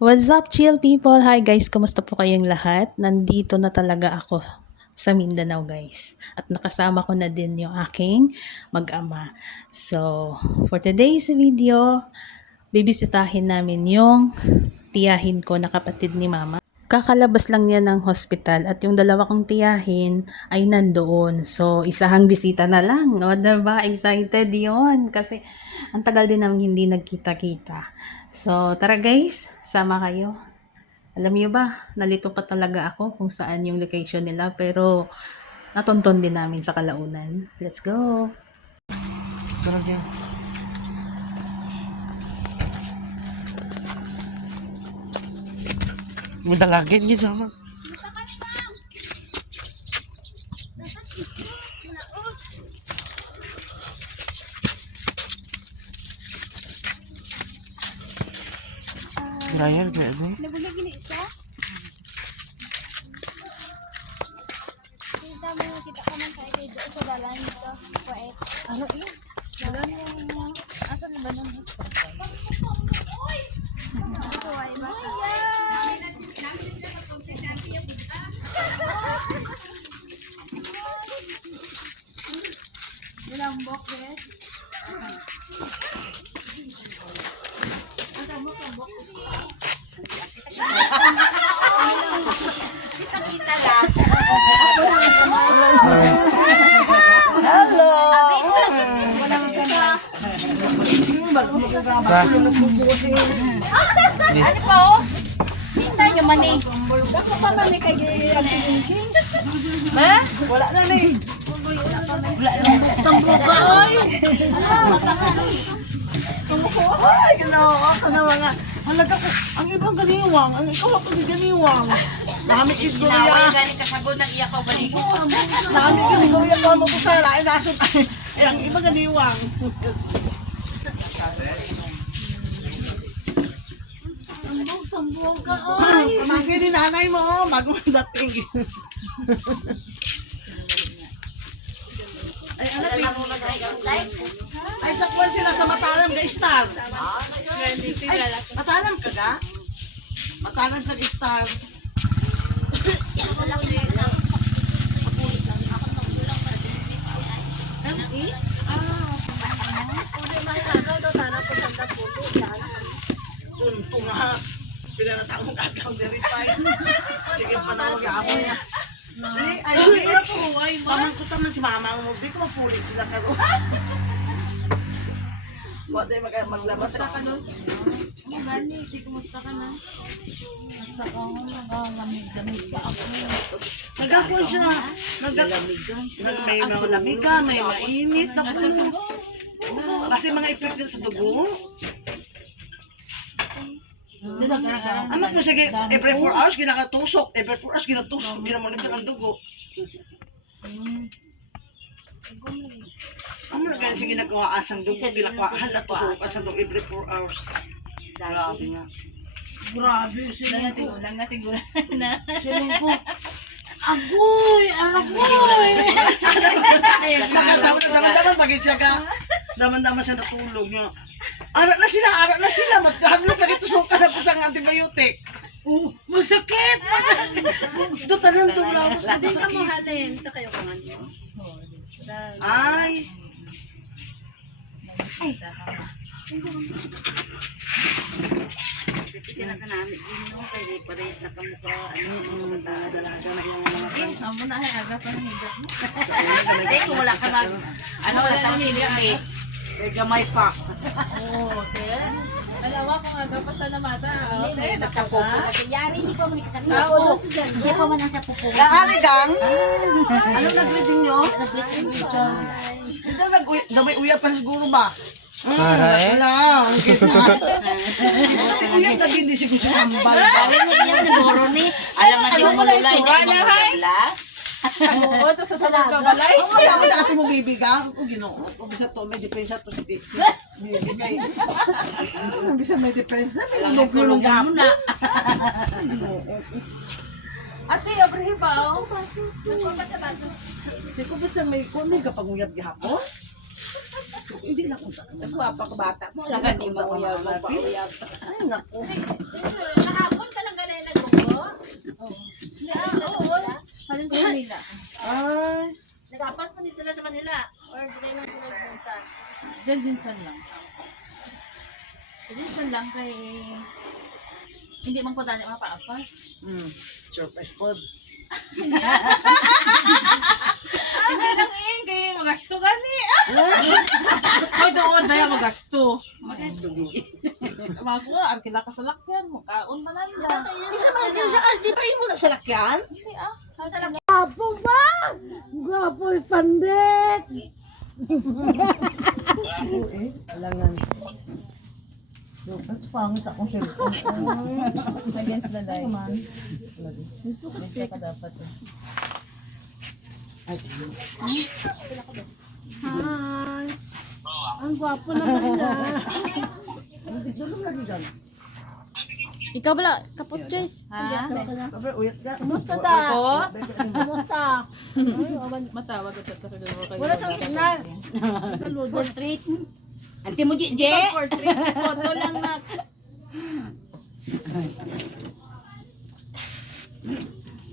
What's up, chill people? Hi guys, kumusta po kayong lahat? Nandito na talaga ako sa Mindanao guys. At nakasama ko na din yung aking mag-ama. So, for today's video, bibisitahin namin yung tiyahin ko na kapatid ni mama. Kakalabas lang niya ng hospital at yung dalawa kong tiyahin ay nandoon. So, isahang bisita na lang. O, diba? Excited yon kasi ang tagal din namin hindi nagkita-kita. So, tara guys, sama kayo. Alam niyo ba, nalito pa talaga ako kung saan yung location nila pero natonton din namin sa kalaunan. Let's go! Tara kaya. May dalagin gid sama. Ryan kaya ni. Nabulag gini siya. Kita mo kita ka man kay do sa dalan dito. Kuwait. Ano yun? Dalan mo. Asan ba nang? Kuwait ba? Bilambok eh. Kita lang. Hello. This. Kita nyo man eh. Ako pa man kay King. Ha? Wala na ni. Tambuka oy. Ay, ginoo ako na mga. Halaga ko, ang ibang ganiwang, ang ikaw ako di ganiwang. Dami ito ya. Gani kasagod nang iya ko baligo. Dami ko siguro ya ko mo kusala ay nasod ay. Ay ang ibang ganiwang. Tambuka oy. Pamangkin ni nanay mo, bago dating. Ay, anak, ay, sakwan sila sa Matalam ga Star. Ay, Matalam ka ga? Matalam sa Star. Tunto nga. Pinanatang mong kakang verify. Sige, panawag ako niya. Ay, paman ko taman si mama mo. Di ko mapulit sila karo. Huwag tayo maglabas ka nun. Ano gani? Di kumusta ka na? Basta ko nagalamig-lamig pa ako. Nagapon siya. May mga lamiga, may mainit. Kasi mga ipit din sa dugo. Ano po sige, every 4 hours ginakatusok. Every 4 hours ginatusok. Ginamonitor ang dugo. Ano na ganyan sige nagkawaan sa dugo. Ginakawaan na tusok sa dugo every 4 hours. Grabe nga. Grabe sila po. Lang natin na. Sila po. Agoy! Agoy! Daman-daman bagay siya ka. Daman-daman siya natulog niya. Ara na sila. Maghaglok lagi tusukan na po sa antibiotic. Oh, masakit! Ito tanong ito wala ako sa masakit. Halin sa kayo ka nga. Ay! Pipiti na ka namin din no. Kaya parehas na kamukha. Dalaga na yung mga friend. Amo na ay aga pa ng higap mo. Hindi, kung wala ka nag... Ano, wala tayong sinili. Eh, gamay pa. Okay. Alam mo kung aga pa sa namata. Okay, Sa pupo. Kasi yari, hindi ko man kasama. Hindi ko man ang sa pupo. Kakaligang? Anong nag-reading nyo? Nag-listen ko. Ito damay uyap pa siguro ba? Aray. Wala, ang cute na. Uyap na din, di siya gusto tambal. Sabi mo niya, naguro ni. Alam nga di mo malulay, hindi ko mag-blast. Oo, ito sa salong kabalay. Kaya mo sa ate mo bibiga? O ginoo. O bisa to, may depensa to si bibigay. O bisa may depensa, may lulog yung Tulungan mo na. Ate, abrihin pa oh. Sige ko bisa may kunig kapag uyap gihapon? Hindi na kung saan. Nagwapa ka bata mo. Wala ka di mag-uyab. Ay, naku. Manila. Ay. Nag-apas pa ni sila sa Manila. Or dire lang sila sa Minsan. Dinsan lang. Dinsan lang kay... Hindi man po tayo mapaapas. Surprise pod. Hindi lang kay magasto gani. Ay, doon daya magasto. Mago, arkila ka sa lakyan. Mukhaon man lang. Isa man din sa di ba mo na sa lakyan? Hindi ah. Alangan. At pangit akong cellphone. Against the light. Dito ka dapat. Ang gwapo naman na. Dulong lagi dyan. Ikaw bala, kapot Joyce. Ha? Kabe, uyat ka. Kumusta ta? Kumusta? Matawag ko sa kagawa kayo. Wala siyang signal. Portrait. Anti mo, Je? Portrait. Photo lang na.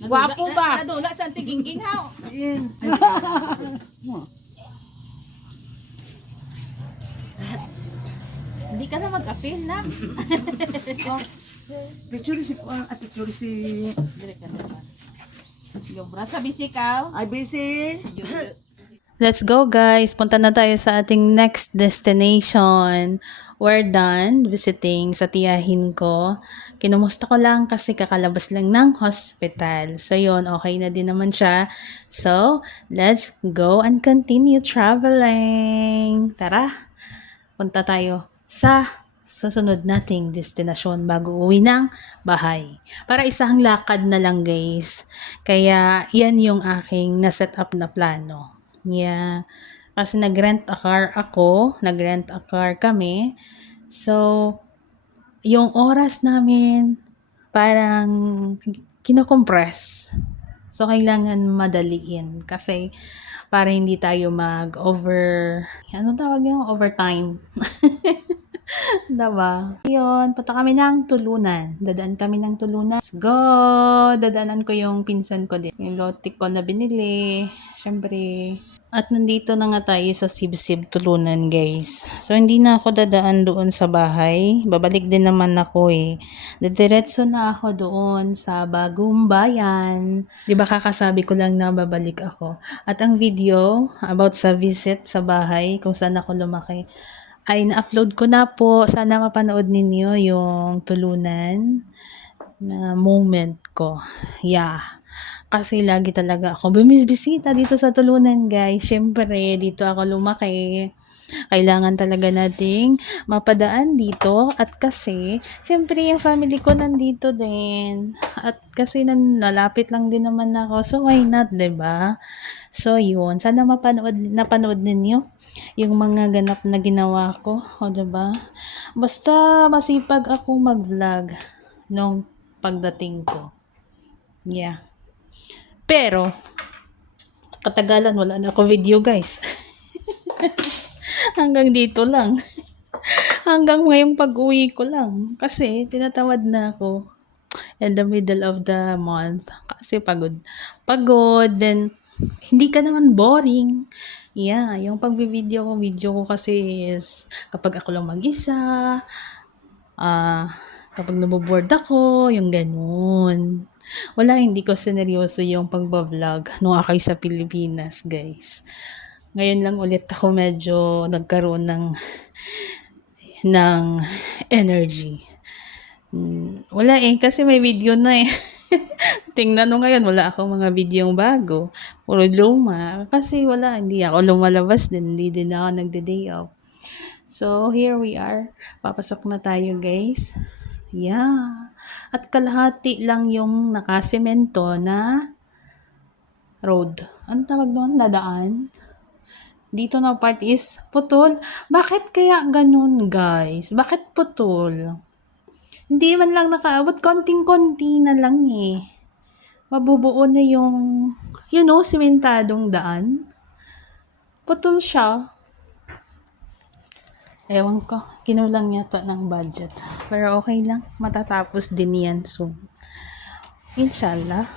Gwapo ba? Nadula sa tiginging ha. Hindi ka na mag-appeal na. Picture si Kuan at picture si Direk ka naman. Yung brasa bisikaw. Ay busy. Let's go guys. Punta na tayo sa ating next destination. We're done visiting sa tiyahin ko. Kinumusta ko lang kasi kakalabas lang ng hospital. So yun, okay na din naman siya. So, let's go and continue traveling. Tara, punta tayo sa susunod nating destinasyon bago uwi ng bahay. Para isang lakad na lang guys. Kaya yan yung aking na-set up na plano. Yeah. Kasi nag-rent a car ako. Nag-rent a car kami. So, yung oras namin parang kinocompress. So, kailangan madaliin. Kasi para hindi tayo ano tawag yung overtime. Diba? Yun, punta kami ng Tulunan. Dadaan kami ng Tulunan. Let's go! Dadaanan ko yung pinsan ko din. Yung lotik ko na binili. Siyempre. At nandito na nga tayo sa Sibsib Tulunan, guys. So, hindi na ako dadaan doon sa bahay. Babalik din naman ako eh. Diretso na ako doon sa Bagong Bayan. Di ba kakasabi ko lang na babalik ako. At ang video about sa visit sa bahay, kung saan ako lumaki, ay na-upload ko na po. Sana mapanood ninyo yung Tulunan na moment ko. Yeah. Kasi lagi talaga ako bumisbisita dito sa Tulunan, guys. Siyempre, dito ako lumaki. Kailangan talaga nating mapadaan dito. At kasi, siyempre, yung family ko nandito din. At kasi nalapit lang din naman ako. So, why not, diba? So, yun. Sana napanood ninyo yung mga ganap na ginawa ko. O, diba? Basta masipag ako mag-vlog nung pagdating ko. Yeah. Pero, katagalan, wala na ako video, guys. Hanggang dito lang. Hanggang ngayong pag-uwi ko lang. Kasi, tinatamad na ako in the middle of the month. Kasi pagod. Then, hindi ka naman boring. Yeah, yung video ko kasi is kapag ako lang mag-isa, kapag naboboard ako, yung ganun. Wala, hindi ko sineryoso yung pagbablog nung ako'y sa Pilipinas, guys. Ngayon lang ulit ako medyo nagkaroon ng energy. Wala eh, kasi may video na eh. Tingnan nyo ngayon, wala akong mga videong bago. Puro luma. Kasi wala, hindi ako lumalabas din. Hindi din ako nagde-day off. So, here we are. Papasok na tayo, guys. Yeah. At kalahati lang yung nakasemento na road. Ano tawag doon? Nadaan. Dito na part is putol. Bakit kaya ganun, guys? Bakit putol? Hindi man lang nakaabot. Konting-konti na lang eh. Mabubuo na yung, sementadong daan. Putol siya. Ewan ko, kinulang yata ng budget. Pero okay lang, matatapos din yan soon. Inshallah.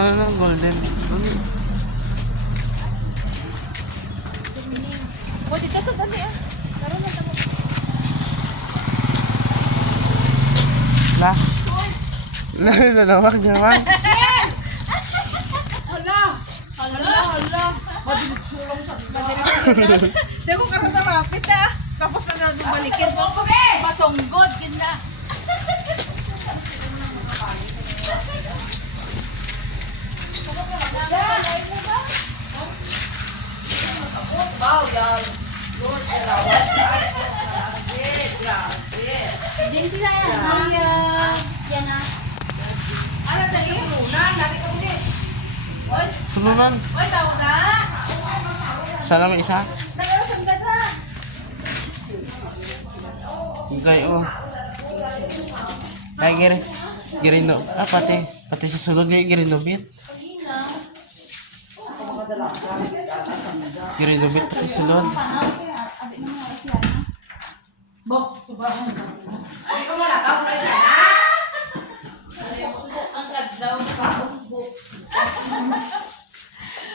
ano, golden. O, dito to dali ah. Karoon na tamo. La. Nalawak niya man. Sige ko karoon na mapit ah. Tapos na balikin mo. Masonggod, gina. Din sila yan. Yan na. Tulunan. Sana may isa. Gay, oh. Ay, girino. Ah, pati sa sulod niya, girinobit. Girinobit pati sa sulod.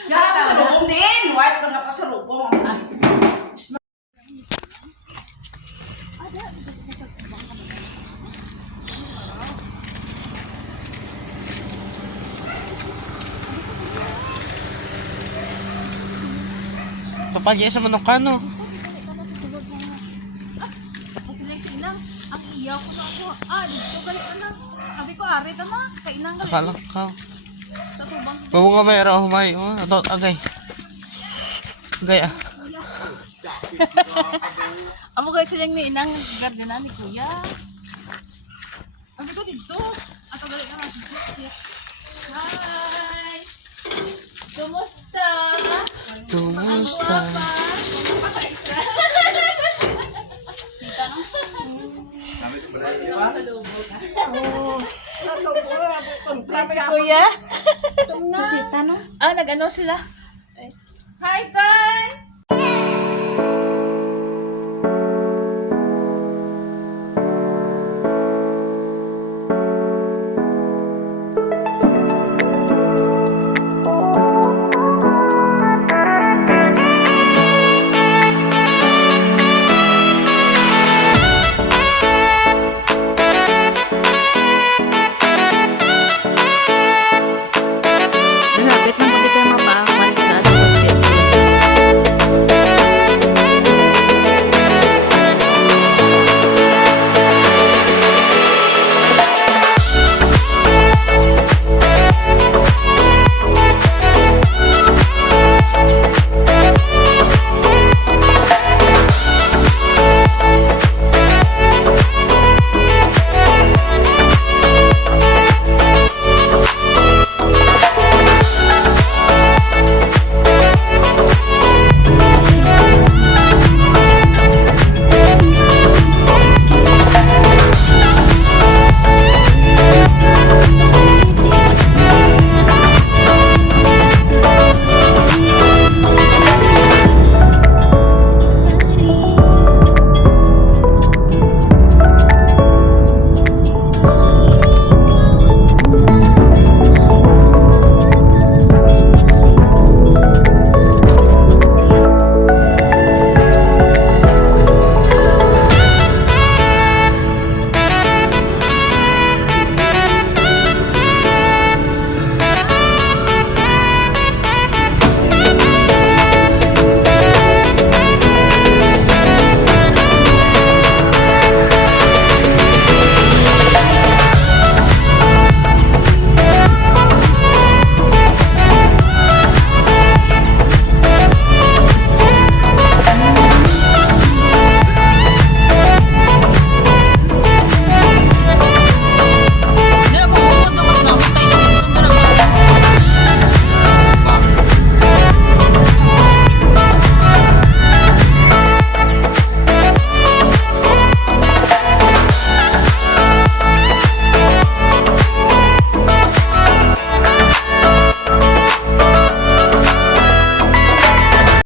Ya, pasalubong din. White mga pasalubong. Papagya sa manokano. Silang ang iyaw ko na ako. Dito galit na. Sabi ko, ari ta na. Kainang galit. Akala ka. Sa tubang. Bawa ka may araw may. Oh, ato agay. Agay ah. Amo guys silang ni inang gardenan ni kuya. Sabi ko dito. Ato galit na. Hi! Kumusta? Kumusta? Kuya? Kusita no? Nag-ano sila? Hi, Tan!